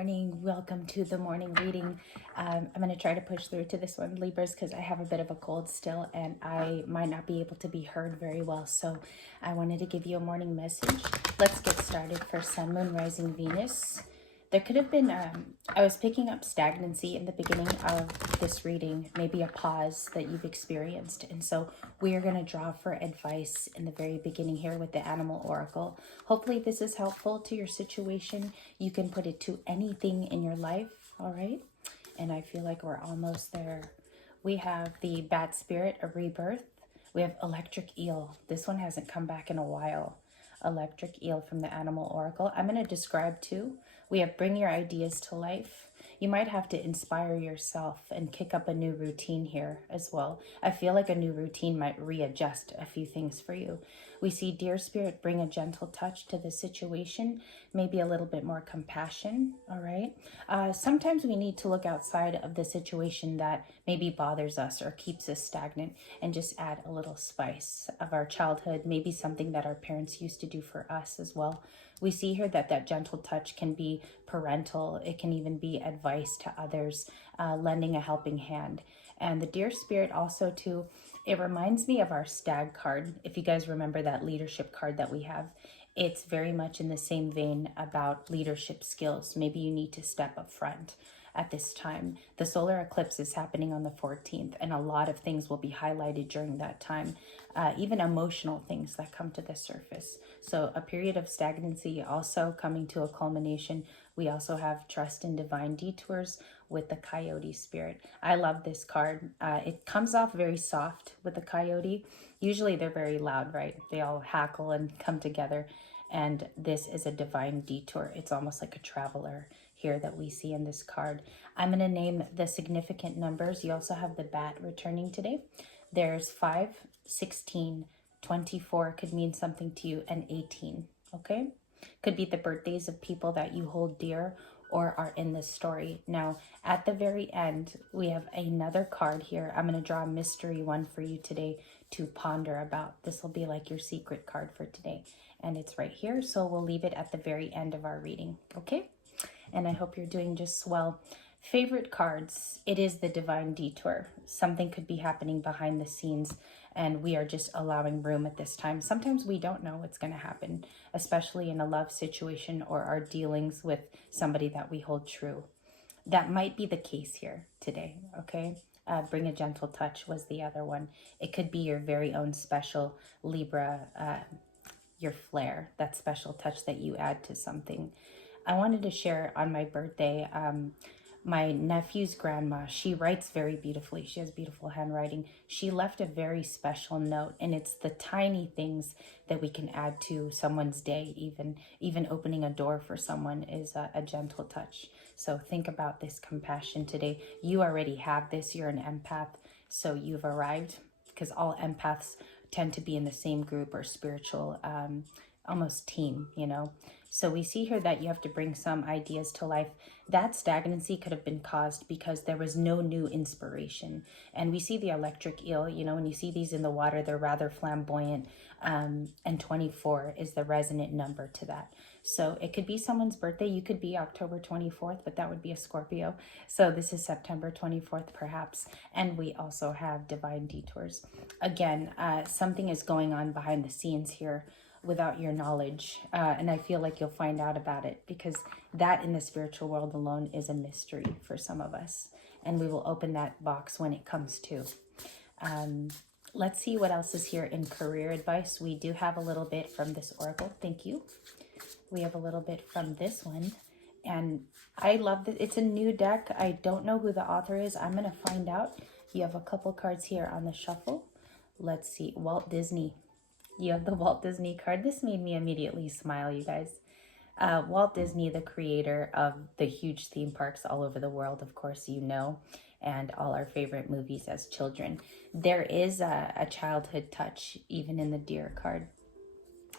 Morning, welcome to the morning reading. I'm going to try to push through to this one, Libras, because I have a bit of a cold still and I might not be able to be heard very well. So I wanted to give you a morning message. Let's get started for Sun, Moon, Rising, Venus. There could have been, I was picking up stagnancy in the beginning of this reading, maybe a pause that you've experienced. And so we are going to draw for advice in the very beginning here with the Animal Oracle. Hopefully this is helpful to your situation. You can put it to anything in your life, all right? And I feel like we're almost there. We have the Bat Spirit, a rebirth. We have Electric Eel. This one hasn't come back in a while. Electric Eel from the Animal Oracle. I'm going to describe two. We have Bring Your Ideas to Life. You might have to inspire yourself and kick up a new routine here as well. I feel like a new routine might readjust a few things for you. We see Dear Spirit, bring a gentle touch to the situation, maybe a little bit more compassion, all right? Sometimes we need to look outside of the situation that maybe bothers us or keeps us stagnant and just add a little spice of our childhood, maybe something that our parents used to do for us as well. We see here that that gentle touch can be parental. It can even be advice to others, lending a helping hand. And the Dear Spirit also too, it reminds me of our Stag card. If you guys remember that leadership card that we have, it's very much in the same vein about leadership skills. Maybe you need to step up front at this time. The solar eclipse is happening on the 14th, and a lot of things will be highlighted during that time, even emotional things that come to the surface. So a period of stagnancy also coming to a culmination. We also have Trust in Divine Detours with the Coyote Spirit. I love this card. It comes off very soft with the Coyote. Usually they're very loud, right? They all hackle and come together. And this is a divine detour. It's almost like a traveler here that we see in this card. I'm going to name the significant numbers. You also have the bat returning today. There's 5, 16, 24 could mean something to you, and 18, okay? Could be the birthdays of people that you hold dear or are in this story. Now, at the very end, we have another card here. I'm going to draw a mystery one for you today to ponder about. This will be like your secret card for today. And it's right here, so we'll leave it at the very end of our reading, okay? And I hope you're doing just well. Favorite cards, it is the Divine Detour. Something could be happening behind the scenes, and we are just allowing room at this time. Sometimes we don't know what's going to happen, especially in a love situation or our dealings with somebody that we hold true. That might be the case here today, okay? Bring a gentle touch was the other one. It could be your very own special Libra, your flair, that special touch that you add to something. I wanted to share on my birthday, my nephew's grandma, she writes very beautifully. She has beautiful handwriting. She left a very special note, and it's the tiny things that we can add to someone's day. Even opening a door for someone is a gentle touch. So think about this compassion today. You already have this. You're an empath, so you've arrived, because all empaths tend to be in the same group or spiritual almost team, you know. So we see here that you have to bring some ideas to life. That stagnancy could have been caused because there was no new inspiration. And we see the electric eel, you know, when you see these in the water, they're rather flamboyant. And 24 is the resonant number to that. So it could be someone's birthday. You could be October 24th, but that would be a Scorpio. So this is September 24th, perhaps. And we also have divine detours. Again, something is going on behind the scenes here without your knowledge, and I feel like you'll find out about it, because that in the spiritual world alone is a mystery for some of us, and we will open that box when it comes to. Let's see what else is here in career advice. We do have a little bit from this oracle. Thank you. We have a little bit from this one, and I love that it's a new deck. I don't know who the author is. I'm going to find out. You have a couple cards here on the shuffle. Let's see. Walt Disney. You have the Walt Disney card. This made me immediately smile, you guys. Walt Disney, the creator of the huge theme parks all over the world, of course, you know, and all our favorite movies as children. There is a childhood touch, even in the Deer card.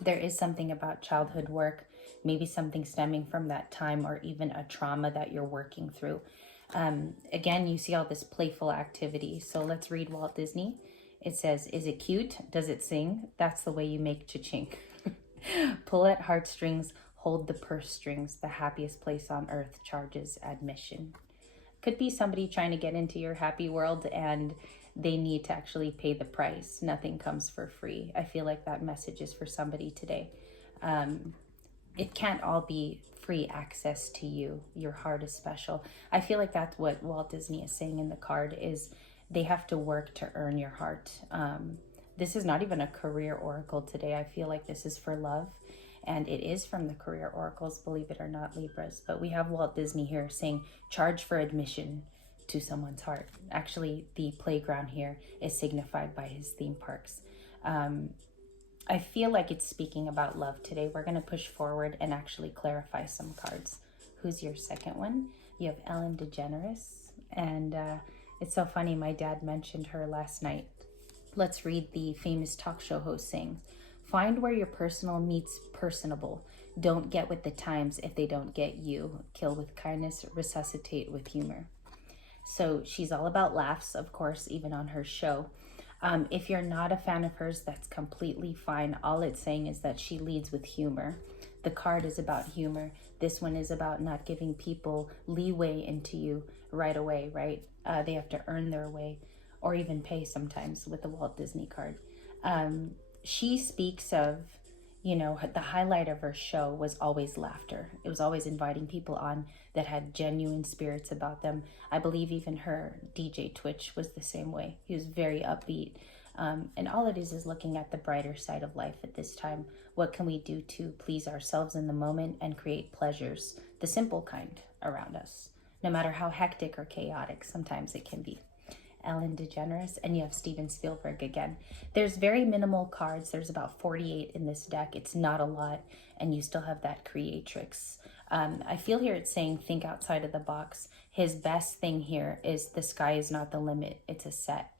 There is something about childhood work, maybe something stemming from that time, or even a trauma that you're working through. Again, you see all this playful activity. So let's read Walt Disney. It says, is it cute? Does it sing? That's the way you make cha-chink. Pull at heartstrings, hold the purse strings, the happiest place on earth charges admission. Could be somebody trying to get into your happy world and they need to actually pay the price. Nothing comes for free. I feel like that message is for somebody today. It can't all be free access to you. Your heart is special. I feel like that's what Walt Disney is saying in the card, is they have to work to earn your heart. This is not even a career oracle today. I feel like this is for love. And it is from the career oracles, believe it or not, Libras. But we have Walt Disney here saying, charge for admission to someone's heart. Actually, the playground here is signified by his theme parks. I feel like it's speaking about love today. We're going to push forward and actually clarify some cards. Who's your second one? You have Ellen DeGeneres. And it's so funny, my dad mentioned her last night. Let's read the famous talk show host saying, find where your personal meets personable. Don't get with the times if they don't get you. Kill with kindness, resuscitate with humor. So she's all about laughs, of course, even on her show. If you're not a fan of hers, that's completely fine. All it's saying is that she leads with humor. The card is about humor. This one is about not giving people leeway into you right away, right? They have to earn their way, or even pay sometimes with the Walt Disney card. She speaks of, you know, the highlight of her show was always laughter. It was always inviting people on that had genuine spirits about them. I believe even her DJ Twitch was the same way. He was very upbeat. And all it is looking at the brighter side of life at this time. What can we do to please ourselves in the moment and create pleasures, the simple kind, around us? No matter how hectic or chaotic, sometimes it can be. Ellen DeGeneres, and you have Steven Spielberg again. There's very minimal cards. There's about 48 in this deck. It's not a lot, and you still have that creatrix. I feel here it's saying think outside of the box. His best thing here is the sky is not the limit. It's a set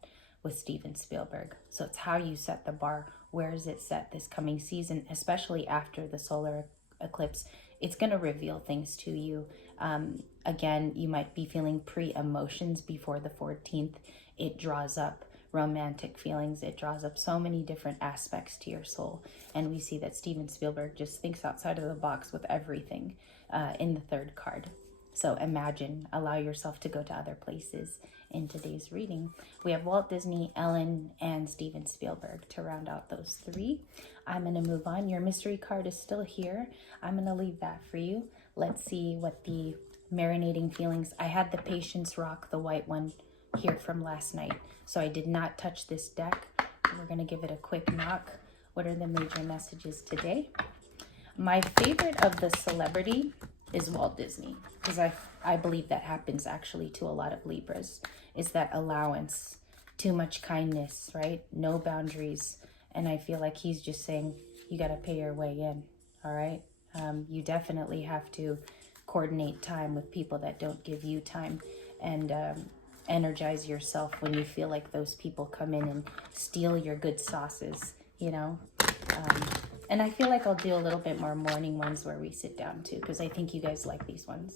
with Steven Spielberg. So it's how you set the bar. Where is it set this coming season, especially after the solar eclipse? It's going to reveal things to you. Again, you might be feeling pre-emotions before the 14th. It draws up romantic feelings. It draws up so many different aspects to your soul. And we see that Steven Spielberg just thinks outside of the box with everything in the third card. So imagine, allow yourself to go to other places in today's reading. We have Walt Disney, Ellen, and Steven Spielberg to round out those three. I'm going to move on. Your mystery card is still here. I'm going to leave that for you. Let's see what the marinating feelings. I had the Patience Rock, the white one, here from last night. So I did not touch this deck. We're going to give it a quick knock. What are the major messages today? My favorite of the celebrity is Walt Disney, because I believe that happens actually to a lot of Libras, is that allowance, too much kindness, right? No boundaries. And I feel like he's just saying, you got to pay your way in, all right? You definitely have to coordinate time with people that don't give you time, and energize yourself when you feel like those people come in and steal your good sauces, you know? And I feel like I'll do a little bit more morning ones where we sit down too, because I think you guys like these ones.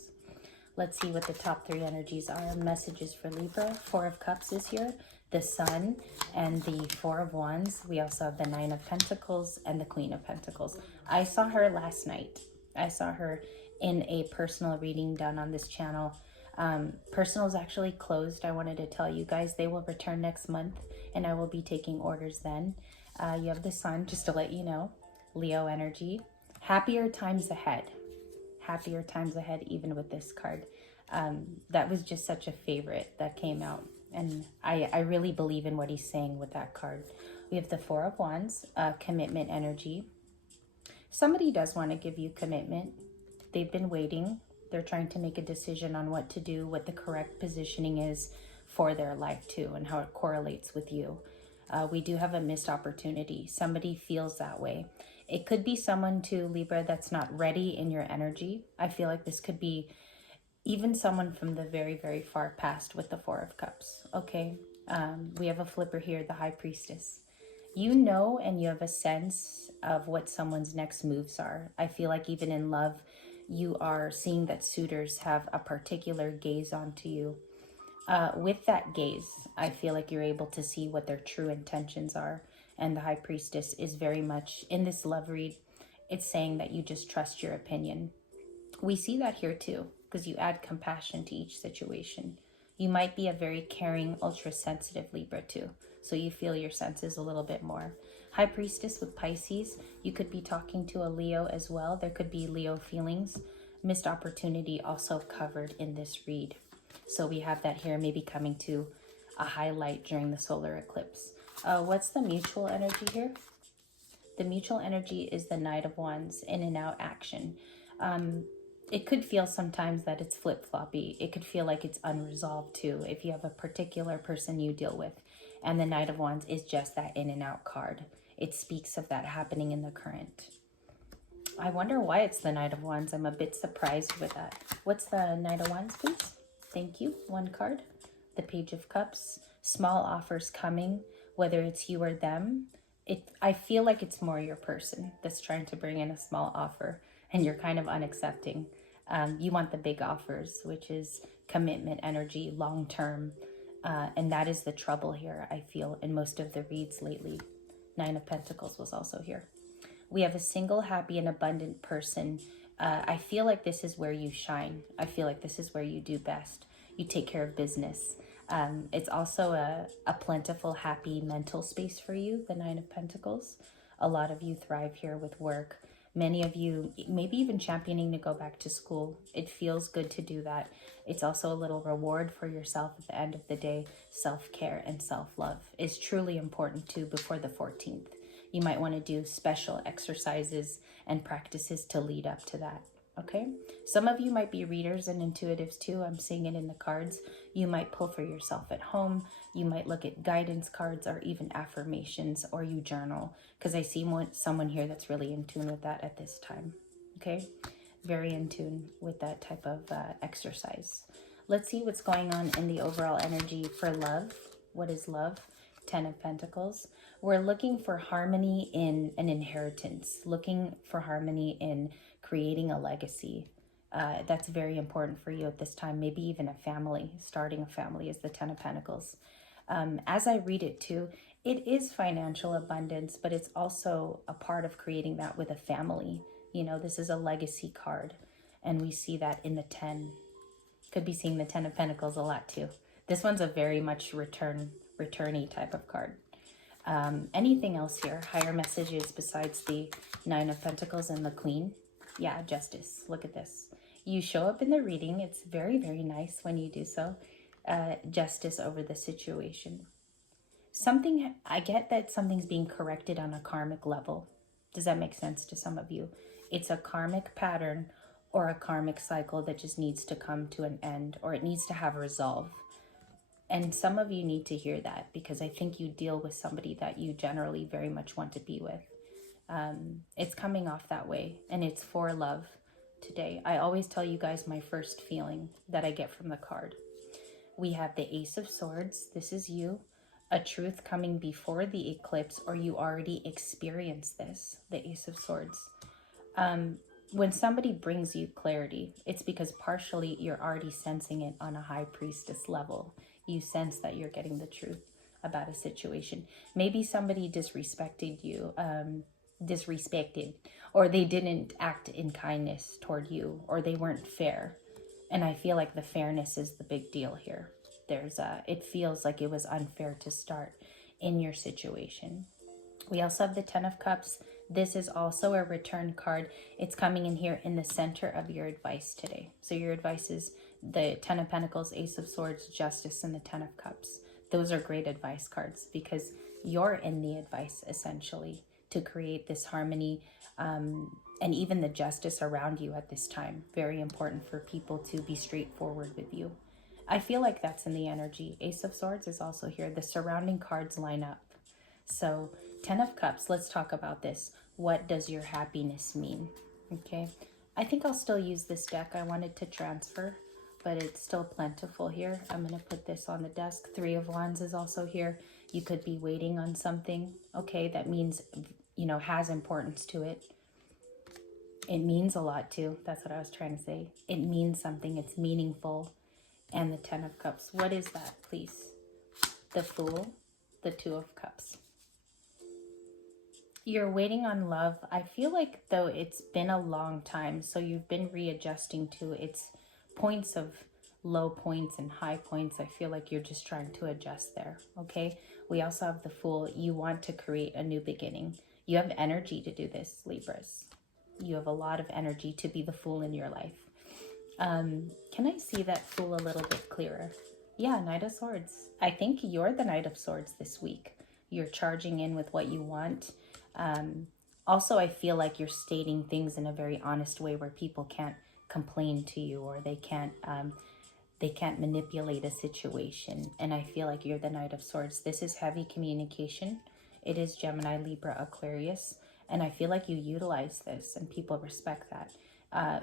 Let's see what the top three energies are. Messages for Libra. Four of Cups is here, the Sun, and the Four of Wands. We also have the Nine of Pentacles and the Queen of Pentacles. I saw her last night. I saw her in a personal reading done on this channel. Personal is actually closed. I wanted to tell you guys they will return next month, and I will be taking orders then. You have the Sun, just to let you know. Leo energy. Happier times ahead. Happier times ahead, even with this card. That was just such a favorite that came out. And I really believe in what he's saying with that card. We have the Four of Wands, commitment energy. Somebody does want to give you commitment. They've been waiting. They're trying to make a decision on what to do, what the correct positioning is for their life too, and how it correlates with you. We do have a missed opportunity. Somebody feels that way. It could be someone too, Libra, that's not ready in your energy. I feel like this could be even someone from the very, very far past with the Four of Cups, okay? We have a flipper here, the High Priestess. You know, and you have a sense of what someone's next moves are. I feel like even in love, you are seeing that suitors have a particular gaze onto you. With that gaze, I feel like you're able to see what their true intentions are. And the High Priestess is very much, in this love read, It's saying that you just trust your opinion. We see that here too, because you add compassion to each situation. You might be a very caring, ultra-sensitive Libra too, so you feel your senses a little bit more. High Priestess with Pisces, you could be talking to a Leo as well. There could be Leo feelings. Missed opportunity also covered in this read. So we have that here, maybe coming to a highlight during the solar eclipse. What's the mutual energy here? The mutual energy is the Knight of Wands, in and out action. It could feel sometimes that it's flip-floppy. It could feel like it's unresolved too, if you have a particular person you deal with. And the Knight of Wands is just that in and out card. It speaks of that happening in the current. I wonder why it's the Knight of Wands. I'm a bit surprised with that. What's the Knight of Wands, please? Thank you. One card. The Page of Cups. Small offers coming, whether it's you or them. I feel like it's more your person that's trying to bring in a small offer, and you're kind of unaccepting. You want the big offers, which is commitment, energy, long-term. And that is the trouble here, I feel, in most of the reads lately. Nine of Pentacles was also here. We have a single, happy, and abundant person. I feel like this is where you shine. I feel like this is where you do best. You take care of business. It's also a plentiful, happy mental space for you, the Nine of Pentacles. A lot of you thrive here with work. Many of you, maybe even championing to go back to school. It feels good to do that. It's also a little reward for yourself at the end of the day. Self-care and self-love is truly important too before the 14th. You might want to do special exercises and practices to lead up to that, okay? Some of you might be readers and intuitives too. I'm seeing it in the cards. You might pull for yourself at home. You might look at guidance cards or even affirmations, or you journal, because I see someone here that's really in tune with that at this time, okay? Very in tune with that type of exercise. Let's see what's going on in the overall energy for love. What is love? 10 of Pentacles. We're looking for harmony in an inheritance, looking for harmony in creating a legacy. That's very important for you at this time. Maybe even a family. Starting a family is the 10 of Pentacles. As I read it too, it is financial abundance, but it's also a part of creating that with a family. You know, this is a legacy card, and we see that in the 10. Could be seeing the 10 of Pentacles a lot too. This one's a very much returney type of card. Anything else here? Higher messages besides the 9 of Pentacles and the Queen? Yeah, Justice. Look at this. You show up in the reading. It's very, very nice when you do so. Justice over the situation. Something, I get that something's being corrected on a karmic level. Does that make sense to some of you? It's a karmic pattern or a karmic cycle that just needs to come to an end, or it needs to have resolve. And some of you need to hear that, because I think you deal with somebody that you generally very much want to be with. It's coming off that way, and it's for love today. I always tell you guys my first feeling that I get from the card. We have the Ace of Swords. This is you. A truth coming before the eclipse, or you already experienced this, the Ace of Swords. When somebody brings you clarity, it's because partially you're already sensing it on a High Priestess level. You sense that you're getting the truth about a situation. Maybe somebody disrespected you, or they didn't act in kindness toward you, or they weren't fair. And I feel like the fairness is the big deal here. It feels like it was unfair to start in your situation. We also have the 10 of Cups. This is also a return card. It's coming in here in the center of your advice today. So your advice is the 10 of Pentacles, Ace of Swords, Justice, and the 10 of Cups. Those are great advice cards because you're in the advice essentially to create this harmony and even the justice around you at this time. Very important for people to be straightforward with you. I feel like that's in the energy. Ace of Swords is also here. The surrounding cards line up. So 10 of Cups, let's talk about this. What does your happiness mean? Okay, I think I'll still use this deck. I wanted to transfer, but it's still plentiful here. I'm going to put this on the desk. 3 of Wands is also here. You could be waiting on something. Okay, that means, you know, has importance to it. It means a lot too. That's what I was trying to say. It means something. It's meaningful. And the 10 of Cups. What is that, please? The Fool, the 2 of Cups. You're waiting on love. I feel like, though, it's been a long time, so you've been readjusting to its points of low points and high points. I feel like you're just trying to adjust there, okay? We also have the Fool. You want to create a new beginning. You have energy to do this, Libras. You have a lot of energy to be the Fool in your life. Can I see that Fool a little bit clearer? Yeah, Knight of Swords. I think you're the Knight of Swords this week. You're charging in with what you want. Also, I feel like you're stating things in a very honest way where people can't complain to you, or they can't manipulate a situation. And I feel like you're the Knight of Swords. This is heavy communication. It is Gemini, Libra, Aquarius. And I feel like you utilize this and people respect that.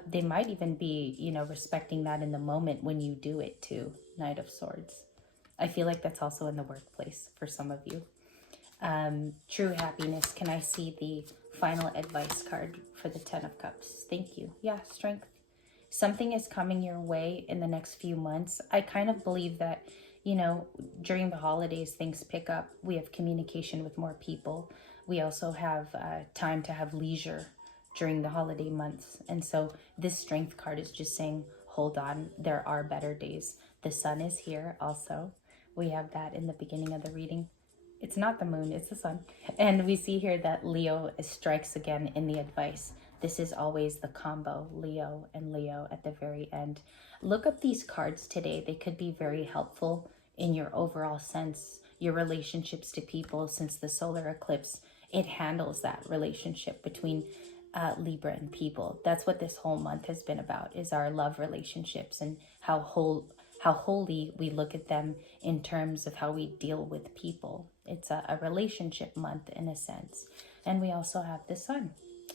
They might even be, respecting that in the moment when you do it too, Knight of Swords. I feel like that's also in the workplace for some of you. True happiness. Can I see the final advice card for the 10 of Cups? Thank you. Yeah, strength. Something is coming your way in the next few months. I kind of believe that, during the holidays, things pick up. We have communication with more people. We also have time to have leisure during the holiday months. And so this strength card is just saying, hold on, there are better days. The sun is here also. We have that in the beginning of the reading. It's not the moon, it's the sun. And we see here that Leo strikes again in the advice. This is always the combo, Leo and Leo at the very end. Look up these cards today. They could be very helpful in your overall sense, your relationships to people, since the solar eclipse, it handles that relationship between Libra and people. That's what this whole month has been about, is our love relationships and how holy we look at them in terms of how we deal with people. It's a relationship month in a sense. And we also have the sun.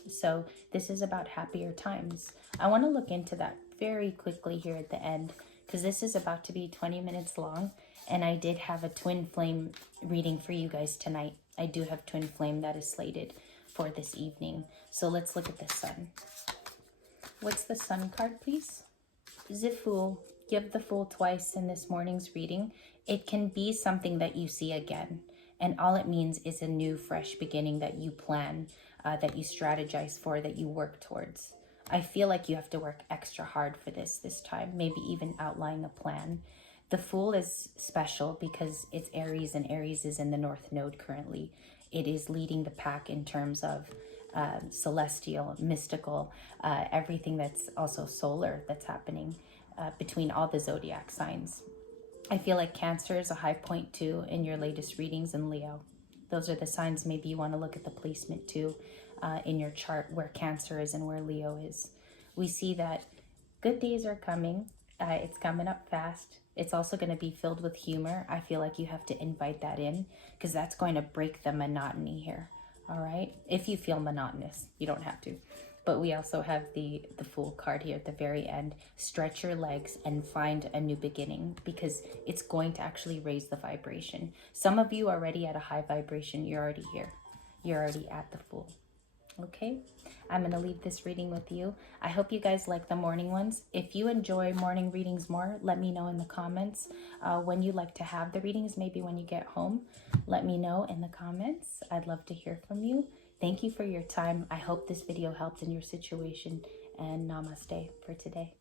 So this is about happier times. I want to look into that very quickly here at the end, because this is about to be 20 minutes long. And I did have a twin flame reading for you guys tonight. I do have twin flame that is slated for this evening. So let's look at the sun. What's the sun card, please? The Fool. Give the Fool twice in this morning's reading. It can be something that you see again. And all it means is a new, fresh beginning that you plan, that you strategize for, that you work towards. I feel like you have to work extra hard for this time, maybe even outline a plan. The Fool is special because it's Aries, and Aries is in the North Node currently. It is leading the pack in terms of celestial, mystical, everything that's also solar that's happening between all the zodiac signs. I feel like Cancer is a high point too in your latest readings, in Leo. Those are the signs. Maybe you want to look at the placement too in your chart, where Cancer is and where Leo is. We see that good days are coming. It's coming up fast. It's also going to be filled with humor. I feel like you have to invite that in, because that's going to break the monotony here. All right. If you feel monotonous, you don't have to. But we also have the Fool card here at the very end. Stretch your legs and find a new beginning, because it's going to actually raise the vibration. Some of you are already at a high vibration. You're already here. You're already at the Fool. Okay, I'm going to leave this reading with you. I hope you guys like the morning ones. If you enjoy morning readings more, let me know in the comments when you like to have the readings, maybe when you get home. Let me know in the comments. I'd love to hear from you. Thank you for your time. I hope this video helped in your situation, and namaste for today.